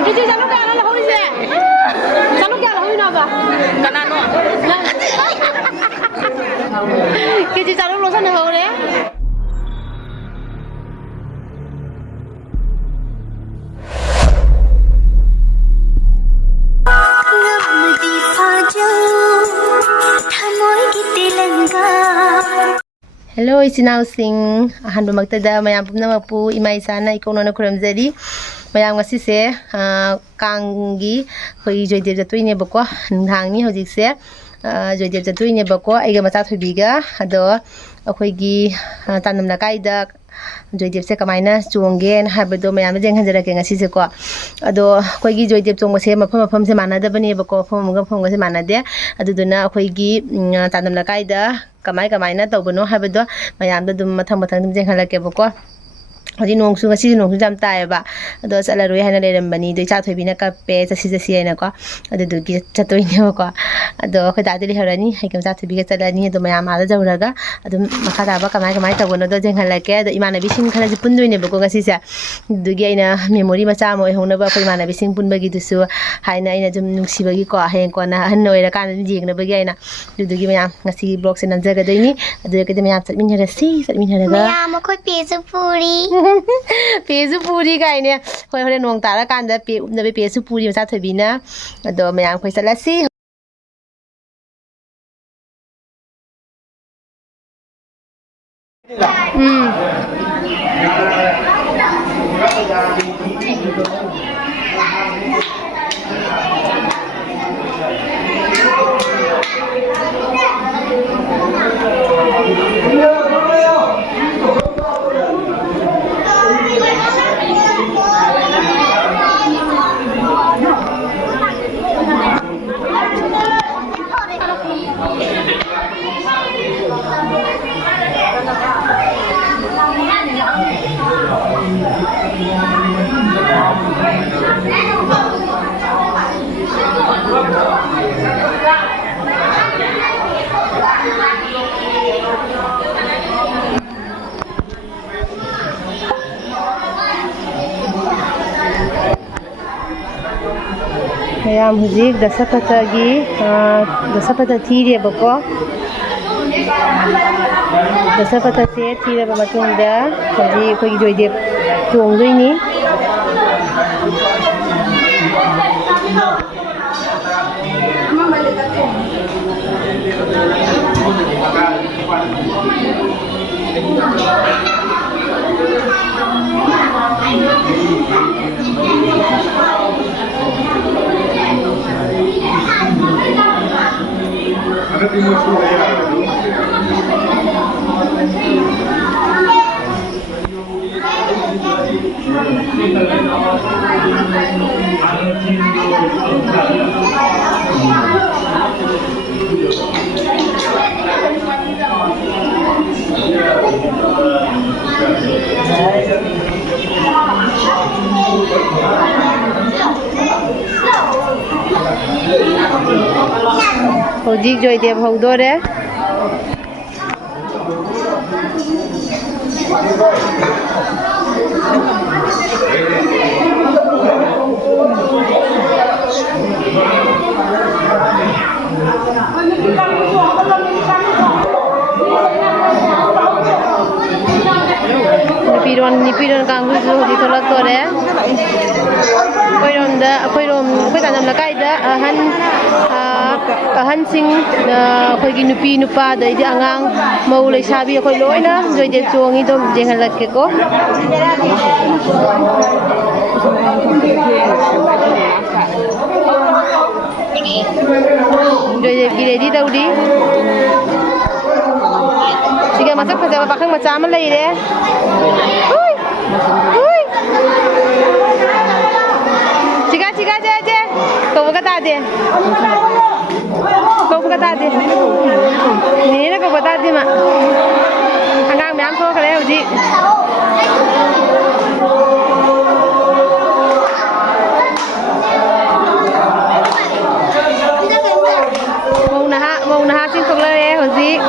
Kiji sanu kaya lah hoi je. Sanu kaya lah hoi na ba? Kanan no. Kiji sanu losan na hoi le. Hello, isinau sing ahan bumagtada mayam pumnamapu imay sana ikonono kuramzari mayam ngasi se kangi hoi joydev jatuine bako hangni hojik se joydev jatuine bako aiga macha thobiga ado akhoi tanam lakai joydev se kamaina chongge habado mayam jeng hanjara ke ngasi se ko ado akhoi joydev chong se mafam se manada bani bako phom se manade aduduna akhoi tanam lakai kamaina tawbano habado mayam da dum mathang dum jeng halake bako Hadi nongsu ngasi nongsu jam tae ba ado salaroi hana lerambani doi cha thoibina ka pe chasi aina ko ado dugi chatoi ne ko ado khoi dadili harani haikam cha thobi ga chalani ado mayam ala jawraga ado makha da ba kamai tawbono do jeng halake ado imana bising khala ji pundoi ne bako ngasi sa dugi aina memory macha mo hona ba khoi imana bising punbagi dusu haina aina jum nungsi bagi ko hayen ko na han noira kan jingna bagi aina dugi mayam ngasi blog se namjaga doini ado ke mayam chatmin haraga mayam khoi pesu puri Pesu puri kaine hoi hore nong tara kanda pe upnabe pesu puri macha thobina ado mayam khoi salasi Mayam huzik dasapata thiri bako dasapata se thiri ba matungda haji khoi joydev chongdoini Hojik joydev hogdore nipiron kanggu ju di tolak tore koi tanam lakai da ahan sing koi gi nupi nupa da ide angang mau lai sabi koi loina joydev chongi dom jengan lakke ko joydev gi ready daudi Siga masak pada pakang macam mana ini? Hui, hui. Siga aja. Kau buka tadi. Ini nak kau buka tadi mak. Angkat miam tu kalau uji. Mau nah sing tu lah uji.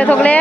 Sila Togle.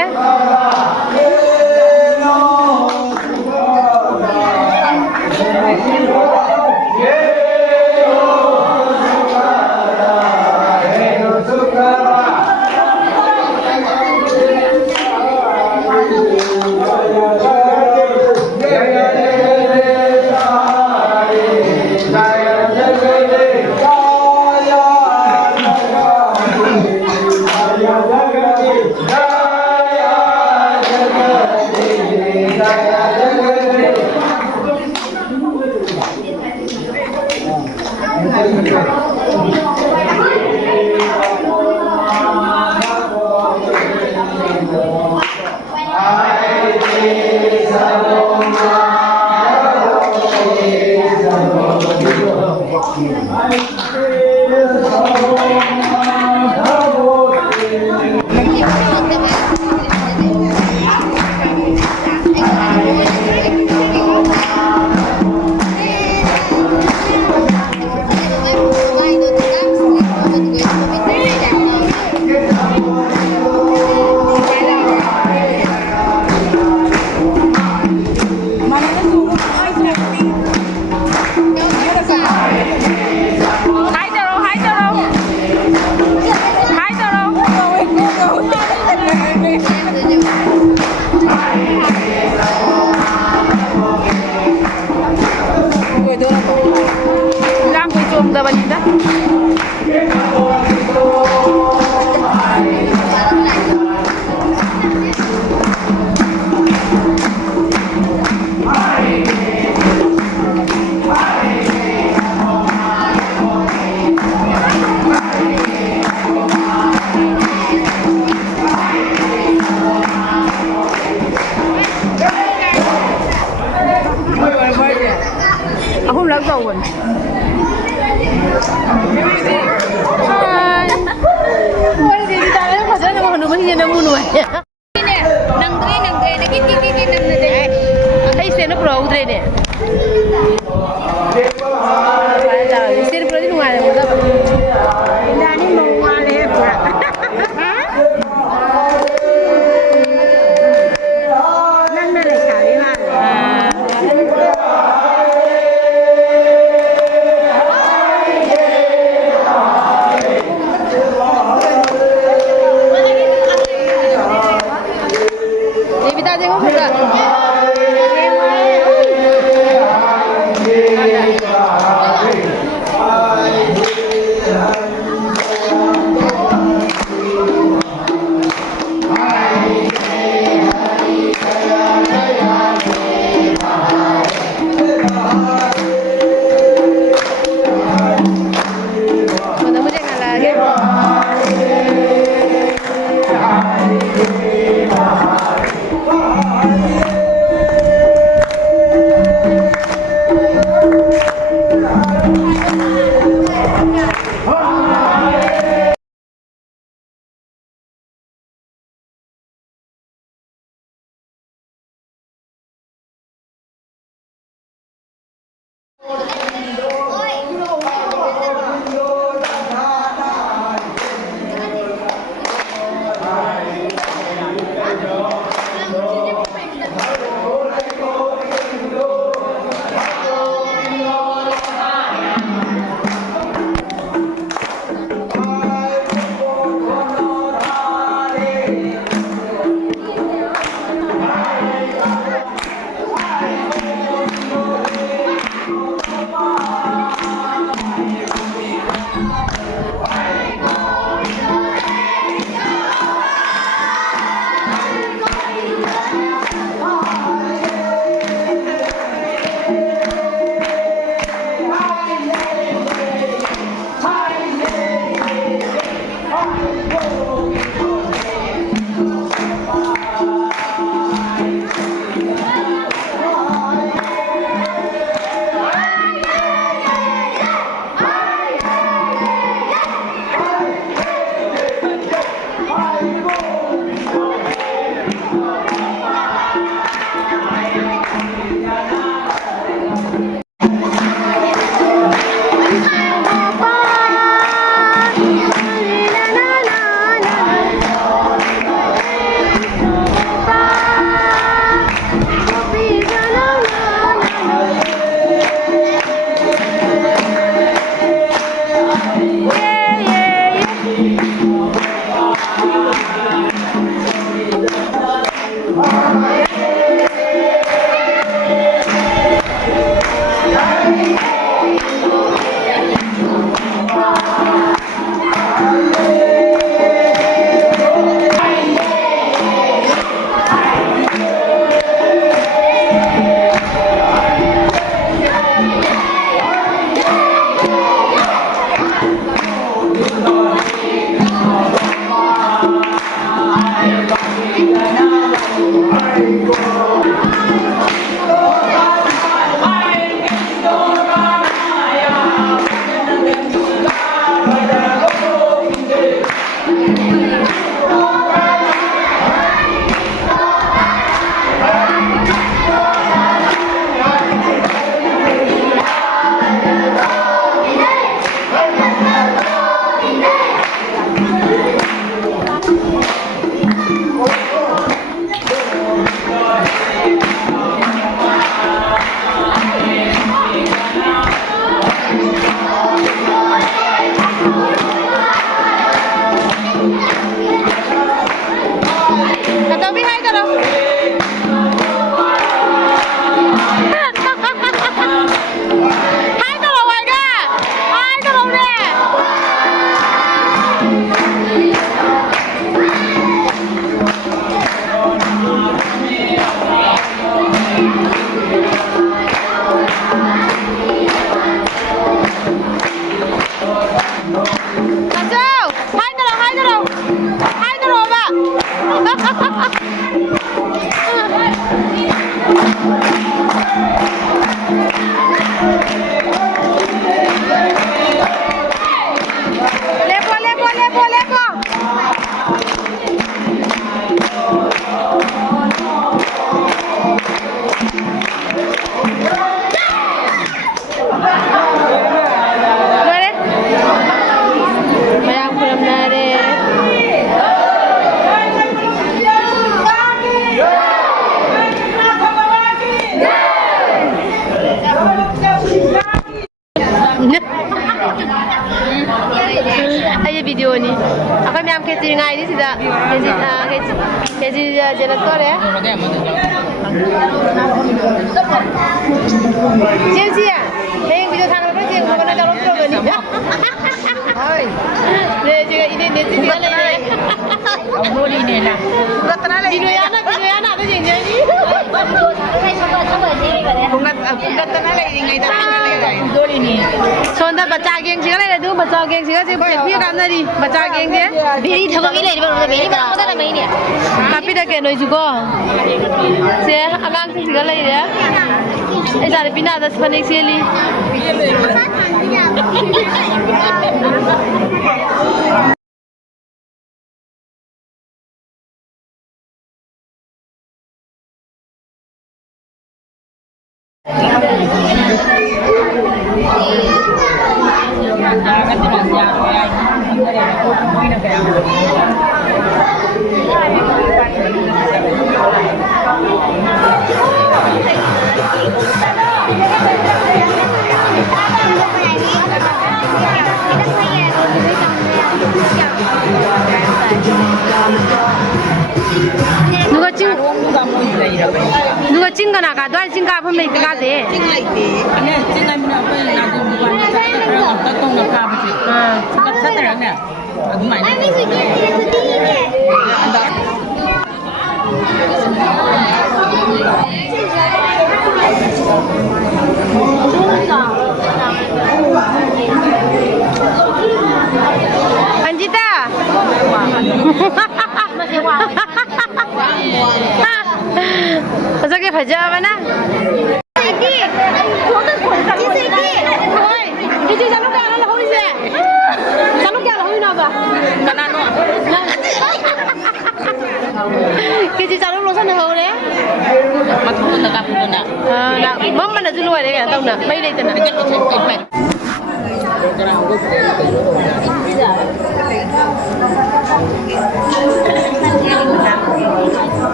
Aku lang gawin. Hi. Wala din tayo kasi naman ano mahiya na muna. Nangdre nagkikikiki nang nadai. Ay sino pro udre ne. Wala, sino pro din wala mo dapat. Dani mo wale pura. Nang na lai kami wale. Bita tengok juga. Mudah-mudahan jangan lagi. Aja video ni. Apa yang kecil ngai ni sida. Kecil jalan kor ya. Jensi ya. Hei video tanggal berapa sih? Kau nak jalan kor ni? Hai. Ini juga lagi. Boleh ni lah. Video yana tu jeng jadi. Bunga tanah lagi ngai tanah lagi. Boleh ni. Sonda baca geng sih kan? Itu baca geng sih kan? Dia kan tadi baca geng dia. Beri thapa ni lagi baru beri mana mana main ni. Tapi dah kena juga. Saya agang sih kan lagi dia. Jadi pina ada sepanik sekali. 누가 찐거 나가? 너 찐거 아프면 이거 가지? Ini tinggal mana pun nak buat orang tak nak apa sih. Tak terang ni. Aku main. Anjita. Masa ke baca apa na? Seki. Seki. Oi, kita jalan ke arah Lahore se. Jalan ke arah Lahore na ba? Kanan no. Kita jalan losan Lahore. Macam mana tak pun nak. Nak, mama nak dulu ada kan? Tahu nak? Baik dah nak.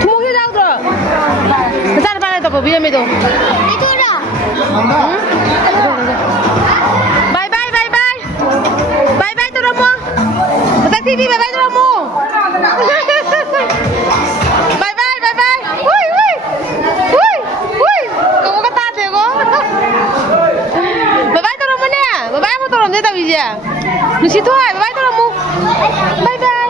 투목이 나오더라. 짜리 빨리 더 비염이도. Bye bye bye bye. Bye bye tụi mo. Tắt TV bye bye tụi mo. Bye bye bye bye. Ui ui. Ui ui. Cậu có ta thế không? Bye bye tụi mo nè. Bye bye tụi mo nè tao bây giờ. Mình xin thôi. Bye bye tụi mo. Bye bye.